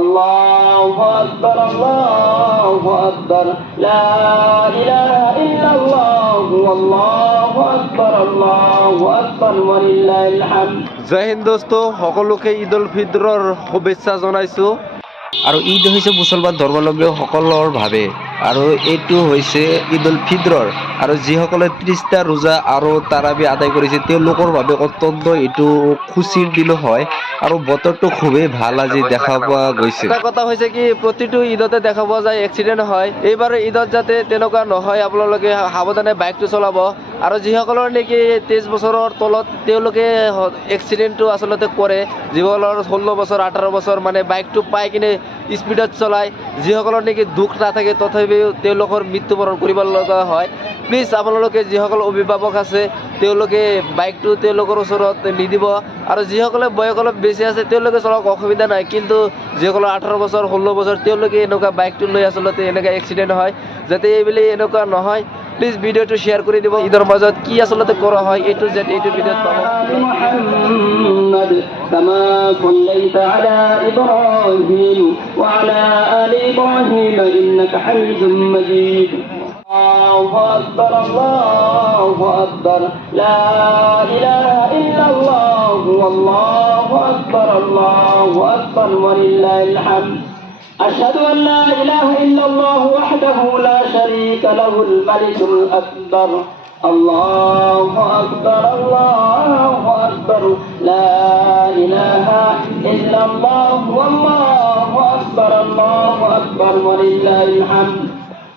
الله أكبر الله أكبر لا إله إلا الله والله أكبر الله أكبر ولله الحمد। জয় হিন্দ দোস্ত, সকলোকে ঈদ উল ফিতৰৰ শুভেচ্ছা জনাইছোঁ। আৰু ঈদ হৈছে মুছলমান ধৰ্মাৱলম্বী সকলৰ ভাৱে, আৰু এইটো হৈছে ঈদ উল ফিতৰৰ। আৰু যিসকলে 30টা ৰোজা আৰু তাৰাবি আদায় কৰিছে তেওঁলোকৰ বাবে অত্যন্ত এইটো খুচিৰ দিন হয়, আৰু বতৰটো খুবেই ভাল আজি দেখা পোৱা গৈছে। এটা কথা হৈছে কি, প্ৰতিটো ঈদতে দেখা পোৱা যায় এক্সিডেণ্ট হয়। এইবাৰ ঈদত যাতে তেনেকুৱা নহয়, আপোনালোকে সাৱধানে বাইকটো চলাব। আৰু যিসকলৰ নেকি 23 বছৰৰ তলত তেওঁলোকে এক্সিডেণ্টটো আচলতে কৰে, যিসকলৰ 16 বছৰ 18 বছৰ মানে বাইকটো পাই কিনে স্পীডত চলায়, যিসকলৰ নেকি দুখ নাথাকে তথাপিও তেওঁলোকৰ মৃত্যুবৰণ কৰিব লগা হয়। প্লিজ আপোনালোকে যিসকল অভিভাৱক আছে তেওঁলোকে বাইকটো তেওঁলোকৰ ওচৰত নিদিব। আৰু যিসকলে বয়স অলপ বেছি আছে তেওঁলোকে চলাওক, অসুবিধা নাই, কিন্তু যিসকলৰ 18 বছৰ 16 বছৰ তেওঁলোকে এনেকুৱা বাইকটো লৈ আচলতে এনেকুৱা এক্সিডেণ্ট হয়, যাতে এইবুলি এনেকুৱা নহয়। প্লিজ ভিডিঅ'টো শ্বেয়াৰ কৰি দিব। ঈদৰ মাজত কি আচলতে কৰা হয় এইটো যাতে এইটো ভিডিঅ'ত পাব। محمد كما صليت على إبراهيم وعلى آل إبراهيم إنك حميد مجيد الله أكبر الله أكبر لا إله إلا الله والله أكبر الله أكبر ولله الحمد أشهد أن لا إله إلا الله وحده لا شريك له الملك الأكبر الله أكبر الله أكبر لا إله إلا الله والله أكبر الله أكبر ولله الحمد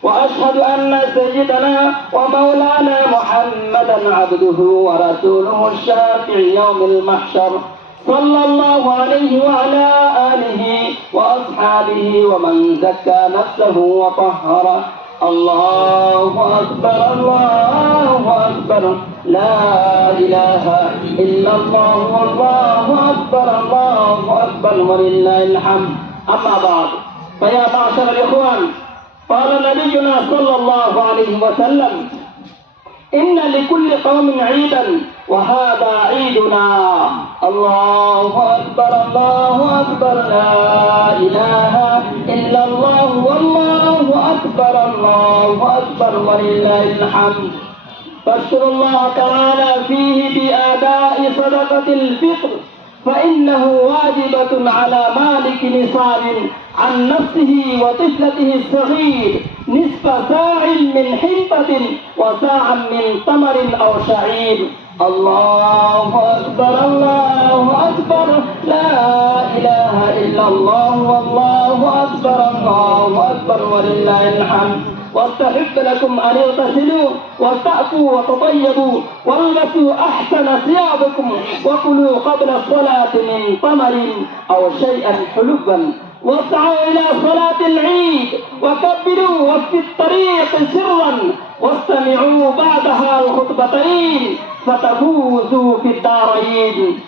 وأشهد أن سيدنا ومولانا محمدا عبده ورسوله الشافع يوم المحشر صلى الله عليه وعلى آله وأصحابه ومن زكى نفسه وطهر الله أكبر الله أكبر لا إله إلا الله والله أكبر الله أكبر ولله الحمد أما بعد فيا معشر الإخوان قال نبينا صلى الله عليه وسلم إن لكل قوم عيدا وهذا عيدنا الله أكبر الله أكبر لا إله إلا الله والله أكبر الله أكبر ولله الحمد فاشكر الله تعالى فيه بأداء صدقة الفطر فإنه واجبة على مالك نصاب عن نفسه وطفلته الصغير نصف ساع من حنطة وساعا من تمر أو شعير الله أكبر الله أكبر لا إله إلا الله والله أكبر الله أكبر ولله الحمد واستحب لكم أن اغتسلوا واستعفوا وتطيبوا والبسوا أحسن ثيابكم وكلوا قبل الصلاة من تمر أو شيئا حلوا واسعوا إلى صلاة العيد وكبروا وفي الطريق سرا واستمعوا بعدها الخطبتين فتفوزوا في الدارين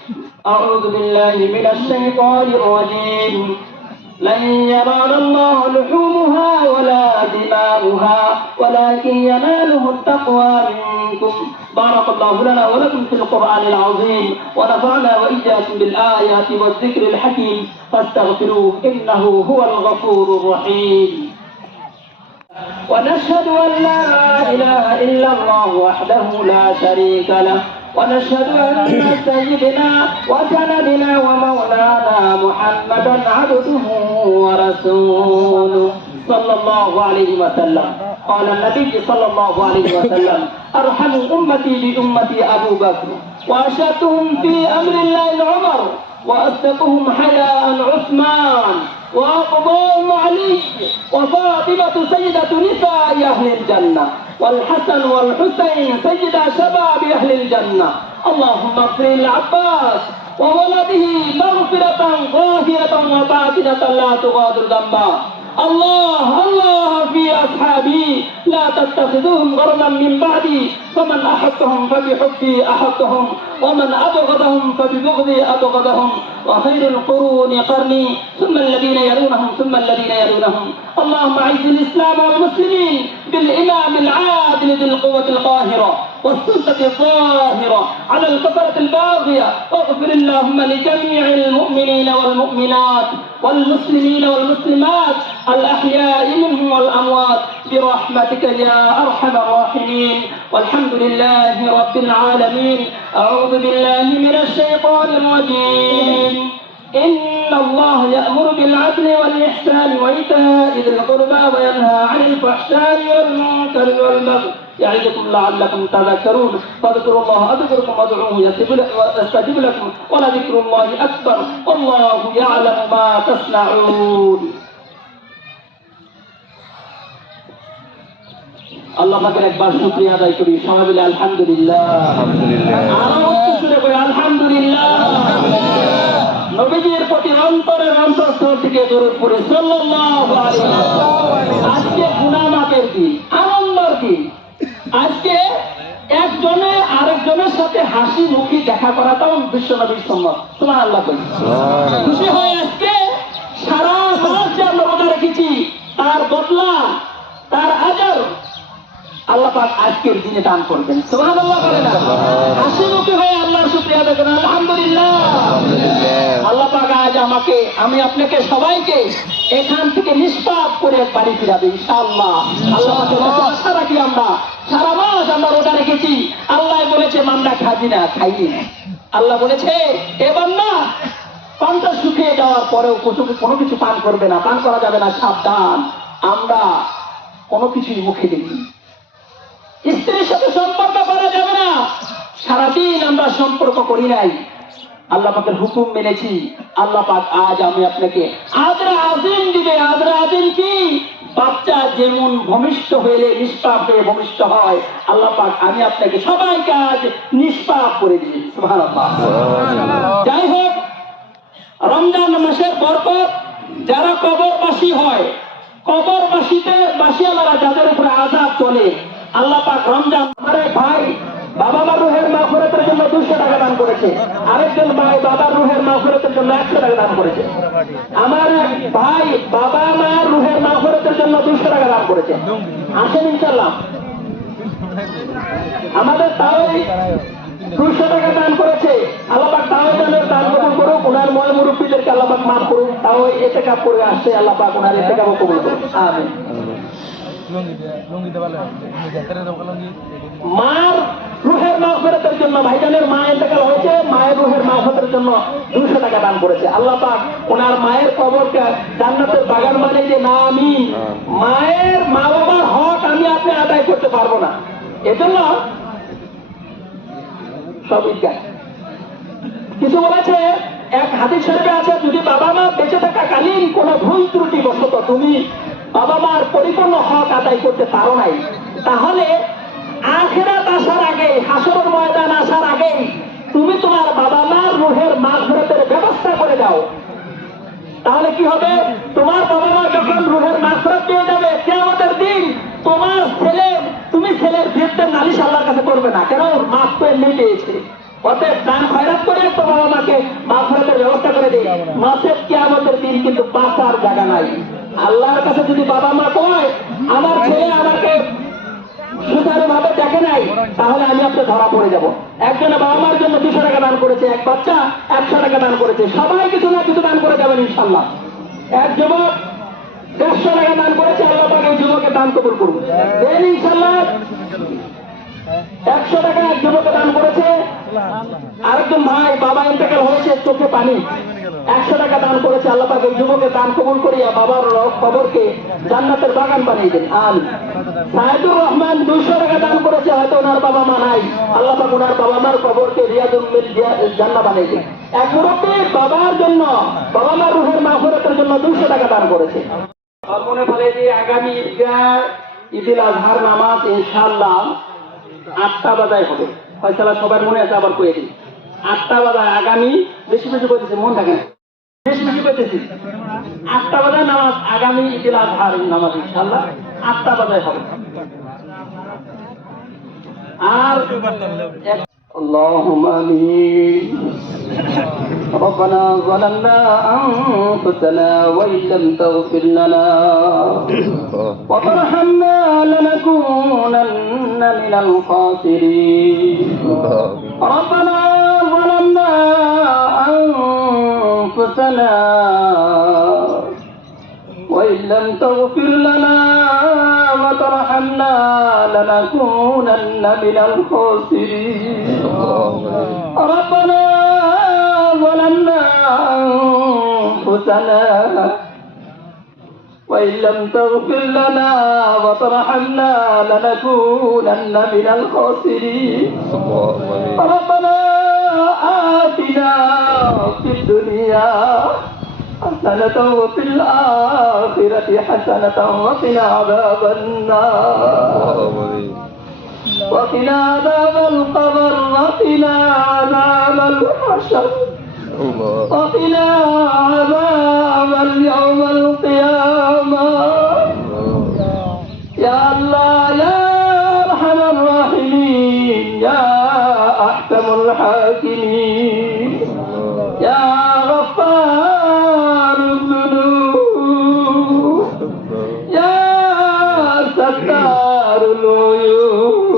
أعوذ بالله من الشيطان الرجيم لن ينال الله لحومها ولا دماؤها ولكن يناله التقوى منكم بارك الله لنا ولكم في القرآن العظيم ونفعنا وإياكم بالآيات والذكر الحكيم فاستغفروه إنه هو الغفور الرحيم ونشهد أن لا إله إلا الله وحده لا شريك له ونشهد أن سيدنا وسندنا ومولانا محمدا عبده ورسوله صلى الله عليه وسلم قال النبي صلى الله عليه وسلم أرحم أمتي بأمتي أبو بكر وأشدهم في أمر الله عمر وأصدقهم حياء عثمان وأقضاهم علي وفاطمة سيدة نساء أهل الجنة والحسن والحسين سيد شباب أهل الجنة اللهم اغفر العباس وولده مغفرة ظاهرة وباطنة لا تغادر ذنبا الله الله في أصحابي لا تتخذوهم غرضا من بعدي فمن أحبهم فبحبي أحبهم ومن أبغضهم فببغضي أبغضهم وخير القرون قرني ثم الذين يلونهم ثم الذين يلونهم اللهم أعز الإسلام والمسلمين بالإمام العادل ذي القوة القاهرة والسلطة الظاهرة على الكفرة الباغية واغفر اللهم لجميع المؤمنين والمؤمنات والمسلمين والمسلمات الأحياء منهم والأموات برحمتك يا أرحم الراحمين والحمد لله رب العالمين. أعوذ بالله من الشيطان الرجيم. إن الله يأمر بالعدل والإحسان وإيتاء ذي القربى وينهى عن الفحشاء والمنكر والبغي يعظكم لعلكم تذكرون فاذكروا الله أذكركم وادعوه يستجب لكم ولذكر الله أكبر والله يعلم ما تصنعون. আল্লাহ পাকের একবার শুকরিয়া আদায় করি সবাই মিলে আলহামদুলিল্লাহ। আরো শুনে করি আলহামদুলিল্লাহ। নবীজির প্রতি অন্তরের অন্তঃস্থল থেকে দরুদ পড়ে সাল্লাল্লাহু আলাইহি ওয়াসাল্লাম। আজকে গুনাহ মাফের দিন, আনন্দের দিন। আজকে একজনে আরেকজনের সাথে হাসি মুখী দেখা করাটাও বিশ্ব নবীর সুন্নাত। সুবহানাল্লাহ। খুশি হয় আজকে সারা মাস যে আমরা রোজা রেখেছি তার বদলা, তার আজর আল্লাহ পাক আজকের দিনে দান করবেন। সুবহানাল্লাহ বলে না, হাসি মুখে হয়ে আল্লাহর শুকরিয়া আদায় করেন আলহামদুলিল্লাহ। আল্লাহ পাক আজ আমাকে, আমি আপনাকে সবাইকে এখান থেকে নিষ্পাপ করে বাড়ি ফিরাবে ইনশাআল্লাহ। আল্লাহ পাকের কাছে আশা রাখি আমরা সারা মাস আমরা রোজা রেখেছি। আল্লাহ বলেছে মামলা খাবি না, খাইনি। আল্লাহ বলেছে এবার না পানটা শুকিয়ে যাওয়ার পরেও কোনো কিছু পান করবে না, পান করা যাবে না, সাবধান। আমরা কোনো কিছুই মুখে দেখি, স্ত্রীর সাথে সম্পর্ক করা যাবে না। সারাদিন আমরা সম্পর্ক করি নাই, আল্লাহ পাকের হুকুম মেনেছি। আল্লাহ পাক আজ আমি আপনাকে আজরা আজিম দিবে। আজরা আজিম কি? বাচ্চা যেমন ভূমিষ্ঠ হইলে নিষ্পাপ হয়ে ভূমিষ্ঠ হয়, আল্লাহ পাক আমি আপনাকে সবাইকে আজ নিষ্পাপ করে দিই। সুবহানাল্লাহ। যাই হোক, রমজান মাসের বরকত যারা কবরবাসী হয়, বাসিয়ালারা যাদের উপরে আযাব চলে, আল্লাহ পাক রমজান। আমার এক ভাই বাবা মার রুহের মাগফিরাতের জন্য 200 টাকা দান করেছে। আরেকজন ভাই বাবার রুহের মাগফিরাতের জন্য 100 টাকা দান করেছে। আমার এক ভাই বাবা মার রুহের মাগফিরাতের জন্য 200 টাকা দান করেছে। আসেন ইনশাআল্লাহ। আমাদের তাও 200 টাকা দান করেছে। আল্লাহ পাক তাও দানের দান কবুল করুক। ওনার ময় মুরব্বীদেরকে আল্লাহ পাক মাফ করুক। তাও ইতিকাফ করে আসছে, আল্লাহ পাক ওনার ইতিকাফ কবুল করুক। আমিন। মার রুহের মাগফিরাতের জন্য, ভাইজানের মা ইন্তেকাল হয়েছে, মায়ের রুহের মাগফিরাতের জন্য 200 টাকা দান করেছে। আল্লাহ পাক ওনার মায়ের কবরকে জান্নাতের বাগান বানিয়ে যে না। আমিন। মায়ের মা বাবার হক আমি আপনি আদায় করতে পারবো না, এজন্য সব ইজ্ঞান। কিছু বলেছে, এক হাদিস শরীফে আছে, যদি বাবা মা বেঁচে থাকাকালীন কোন ভুল ত্রুটি বশত তুমি বাবা মার পরিপূর্ণ হক আদায় করতে পারো নাই, তাহলে আখিরাত আসার আগে, হাসরের ময়দান আসার আগে তুমি তোমার বাবা মার রুহের মাগফিরাতের ব্যবস্থা করে দাও। তাহলে কি হবে? তোমার বাবা মা যখন রুহের মাগফিরাত পেয়ে যাবে, কিয়ামতের দিন তোমার তুমি ছেলের বিরুদ্ধে নালিশ আল্লাহর কাছে করবে না, কেন মাফ তো এমনি পেয়েছে। অতএব দান খয়রাত করে তো বাবা মাকে মাগফিরাতের ব্যবস্থা করে দিই। নচেত কিয়ামতের দিন কিন্তু বাঁচার জায়গা নাই। আল্লাহর কাছে যদি বাবা মা কয় আমার ছেলে আমাকে সুচারুভাবে দেখে নাই, তাহলে আমি আপনার ধরা পড়ে যাব। একজনে বাবা মার জন্য 200 টাকা দান করেছে, এক বাচ্চা 100 টাকা দান করেছে। সবাই কিছু না কিছু দান করে যাবেন ইনশাআল্লাহ। এক যুবক 150 টাকা দান করেছে, আল্লাহ পাক এই যুবকের দান কবুল করুন। দেন ইনশাআল্লাহ। 100 টাকা এক যুবকে দান করেছে। আরেকজন ভাই বাবা ইন্তেকাল হয়েছে, চোখে পানি, 100 টাকা দান করেছে। আল্লাহ পাক এই যুবকের দান কবুল করিয়া বাবার কবরকে জান্নাতের বাগান বানিয়ে দেন। আমিন। সাইদুর রহমান 200 টাকা দান করেছে, হয়তো ওনার বাবা মা নাই, আল্লাহ পাক ওনার বাবা মার কবরকে রিয়াদুল জান্নাহ বানিয়ে দেন। এক মুরব্বী বাবার জন্য, বাবা মার রুহের মাগফিরাতের জন্য 200 টাকা দান করেছে। মনে বলে যে আগামী ঈদুল আজহার নামাজ ইনশাআল্লাহ 8টা বাজায় হবে। ফয়সালা সবার মনে আছে, আবার কয়ে দিই 8টা বাজায়। আগামী বেশি বেশি করতেছি, মন থাকে না, বেশি বেশি করতেছি। 8টা বাজায় নামাজ, আগামী ঈদুল আজহার নামাজ ইনশাআল্লাহ 8টা বাজায় হবে। আর اللهم آمين. ربنا ظلمنا أنفسنا وإن لم تغفر لنا وترحمنا لنكونن من الخاسرين. ربنا ظلمنا أنفسنا وإن لم تغفر لنا وترحمنا لنكونن من الخاسرين. ربنا ظلمنا أنفسنا وإن لم تغفر لنا وترحمنا لنكونن من الخاسرين. ربنا آتنا في الدنيا حسنة وفي الآخرة حسنة وقنا عذاب النار وقنا عذاب القبر وقنا عذاب الحشر وقنا عذاب اليوم القيامة. يا الله يا أرحم الراحمين يا أحكم الحاكمين يا غفار الذنوب يا ستار العيوب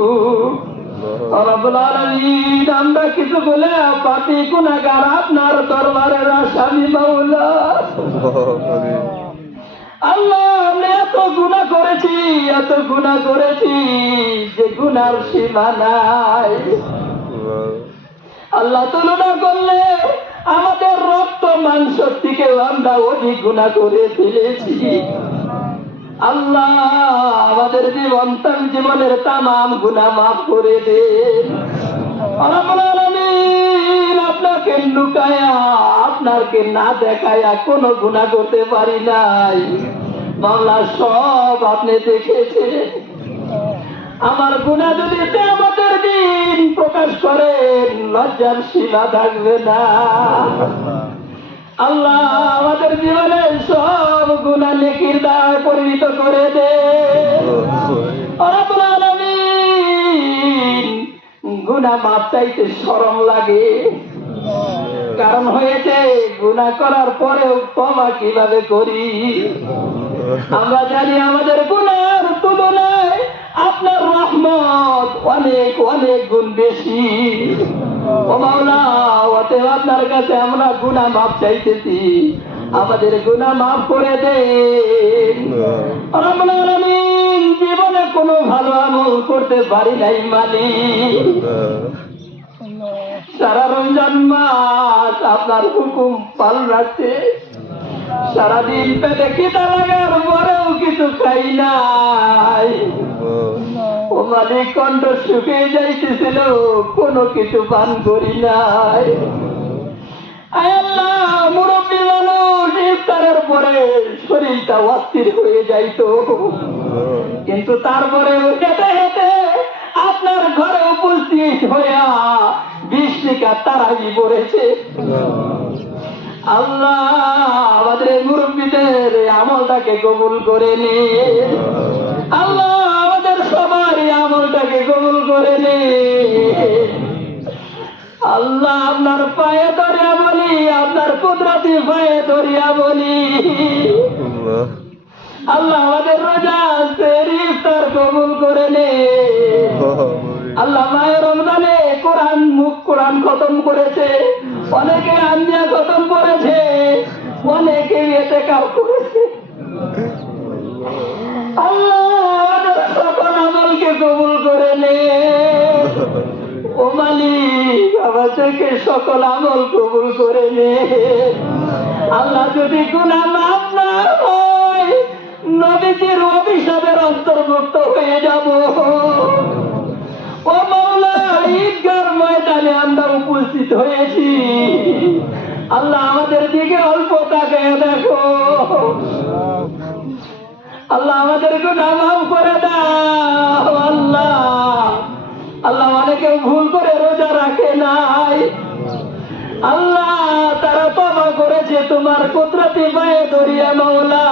رب العالمين আমরা কিছু বলে পাপী গুনাহগার আপনার দরবারের আসামি মাওলা। আল্লাহ আমরা এত গুনাহ করেছি যে গুনার সীমা নাই। আল্লাহ তুলনা করলে আমাদের রক্ত মাংস থেকেও আমরা অধিক গুনাহ করে ফেলেছি। আল্লাহ আমাদের জীবনের তামাম গুনাহ মাফ করে দেন। রব্বুল আলামিন আপনাকে লুকায়া আপনাকে না দেখায়া কোনো গুনাহ করতে পারি নাই। মাওলা সব আপনি দেখেছেন। আমার গুনাহ যদি কিয়ামতের দিন প্রকাশ করেন লজ্জার সীমা থাকবে না। আল্লাহ আমাদের জীবনে সব গুনাহ নেকির দায় পরিণত করে দেন। রব্বুল আলামিন গুনাহ মাপ চাইতে শরম লাগে, কারণ হয়েছে গুনাহ করার পরেও তওবা কিভাবে করি। আমরা জানি আমাদের গুনার তুলনায় আপনার রহমত অনেক অনেক গুণ বেশি। ও মাওলা অতএব আপনার কাছে আমরা গুনাহ মাফ চাইতেছি, আমাদের গুনাহ মাফ করে দেন। রব্বুল আলামিন জীবনে কোনো ভালো আমল করতে পারি নাই সারা রমজান মাস আপনার হুকুম পালন রাখতে সারাদিন পেটে খিদা লাগার পরেও কিছু খাই নাই। ও মালিক কণ্ঠ শুকিয়ে যাইতেছিল কোনো কিছু পান করি নাই। আল্লাহ মুরব্বী মানুষ ইফতারের পরে শরীরটা অস্থির হয়ে যাইতো, কিন্তু তারপরে হেঁটে হেঁটে আপনার ঘরে উপস্থিত হইয়া 20 টাকা তারাবি পড়েছে। আল্লাহ আমাদের মুরব্বীদের আমলটাকে কবুল করে নে। আল্লাহ আমাদের সবার আমলটাকে কবুল করে নে। আল্লাহ আপনার পায়ে ধরিয়া বলি, আপনার কুদরতি পায়ে ধরিয়া বলি, আল্লাহ আমাদের রোজা ইফতার কবুল করে নে। আল্লাহ মায়ের রমজানে কোরআন খতম করেছে, অনেকে আঞ্জা খতম করেছে, অনেকে ইতিকাফ করেছে। আল্লাহ আমাদের সকল আমলকে কবুল করে নে। ও মালিক আমার থেকে সকল আমল কবুল করে নে। আল্লাহ যদি গুনাহ মাফ না হয় নবীজির অভিশাপের অন্তর্ভুক্ত হয়ে যাব। ও মাওলা ঈদগার ময়দানে আমরা উপস্থিত হয়েছি, আল্লাহ আমাদের দিকে অল্প তাকায় দেখো। আল্লাহ আমাদের গুনাহ মাফ করে দাও। আল্লাহ আল্লাহ অনেকে ভুল করে রোজা রাখে নাই, আল্লাহ তারা তওবা করেছে তোমার কুদরতি পায়ে ধরিয়া মাওলা।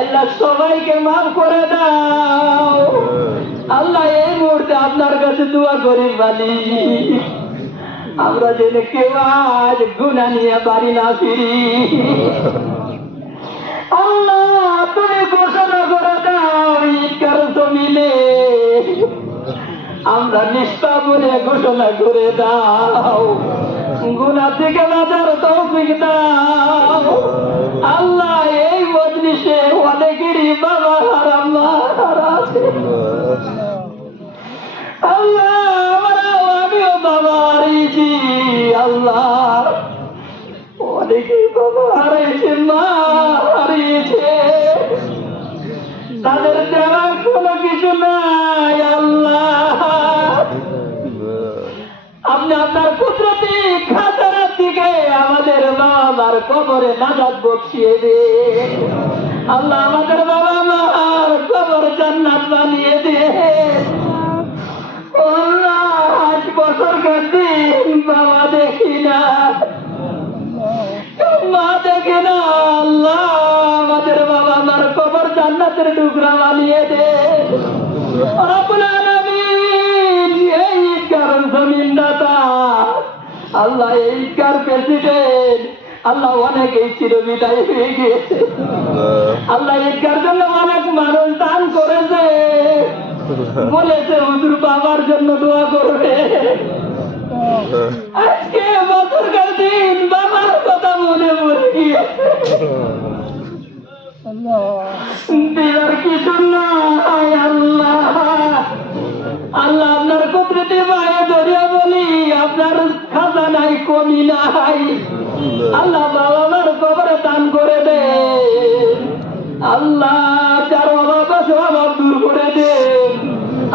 আল্লাহ সবাইকে মাফ করে দাও। আল্লাহ এই মুহূর্তে আপনার কাছে দোয়া করি মালিক, আমরা যেন কেউ আজ গুনাহ নিয়ে বাড়ি না ফিরি। আল্লাহ তুমি ঘোষণা করে দাও ঈদগার জমিনে আমরা নিষ্ঠা বলে ঘোষণা করে দাও, গুনাহ থেকে বাঁচার তৌফিক দাও। আল্লাহ এই মজলিসে অনেকেরই বাবা হারাম মা হারা আছে। আল্লাহ আমিও বাবা হারিয়েছি। আল্লাহ অনেকেই বাবা হারিয়েছে, মা হারিয়েছে, তাদের দেওয়ার কোনো কিছু নাই। আল্লাহ আপনি আপনার কুদরতি খাতার দিকে আমাদের বাবার কবরে নাজাত বসিয়ে দিন। আল্লাহ আমাদের বাবা মার কবর জান্নাত বানিয়ে দিন। আল্লাহ 8 বছরকার দিন বাবা দেখি না, মা দেখে না। আল্লাহ আমাদের বাবা মার কবর জান্নাতের টুকরা বানিয়ে দেন। রব্বুল আলামিন এই ঈদগার জমিনদাতা, আল্লাহ এই ঈদগার প্রেসিডেন্ট, আল্লাহ অনেকেই চিরবিদায় হয়ে গিয়েছে। আল্লাহ ঈদগার জন্য অনেক মানুষ দান করেছে, বলেছে হুজুর বাবার জন্য দোয়া করবে। আজকে বছরকার দিন বাবার কথা মনে পড়ে গিয়েছে। দেওয়ার কিছু নাই। আল্লাহ আল্লাহ আপনার কুদরতি মায়ে ধরিয়া বলি আপনার খাজানায় কমি নাই। আল্লাহ বাবা আমার কবরে দান করে দে। আল্লাহ যার অভাব আছে অভাব দূর করে দে,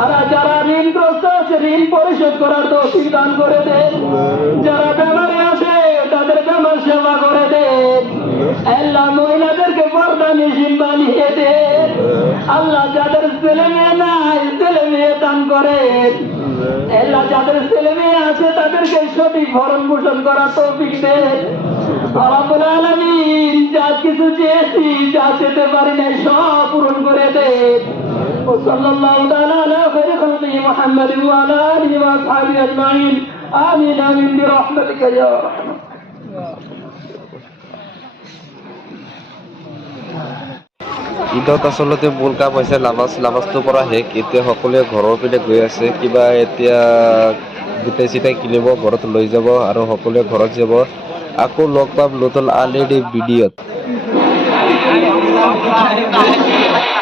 আর যারা ঋণগ্রস্ত আছে ঋণ পরিশোধ করার তৌফিক দান করে দেন। যারা বেমারে আছে তাদের বেমার সেবা করে দেন। আল্লাহ মহিলাদেরকে পর্দা নিশিন বানিয়ে দেন। আল্লাহ যাদের ছেলে মেয়ে নাই ছেলে মেয়ে দান করেন। আল্লাহ যাদের ছেলে মেয়ে আছে তাদেরকে সঠিক ভরণ পোষণ করার তৌফিক দেন। রব্বুল আলামিন যা কিছু চেয়েছি, যা চেতে পারি নাই সব পূরণ করে দেন। وصلى الله تعالى على خير خلقه محمد وعلى آله وأصحابه أجمعين آمين آمين برحمتك يا أرحم ঈদত আচলতে মূল কাম হৈছে নামাজটো পৰা শেষ। এতিয়া সকলোৱে ঘৰৰ পিনে গৈ আছে, কিবা এতিয়া গোটেই চিটাই কিনিব, ঘৰত লৈ যাব আৰু সকলোৱে ঘৰত যাব। আকৌ লগ পাম নতুন আন এটি ভিডিঅ'ত।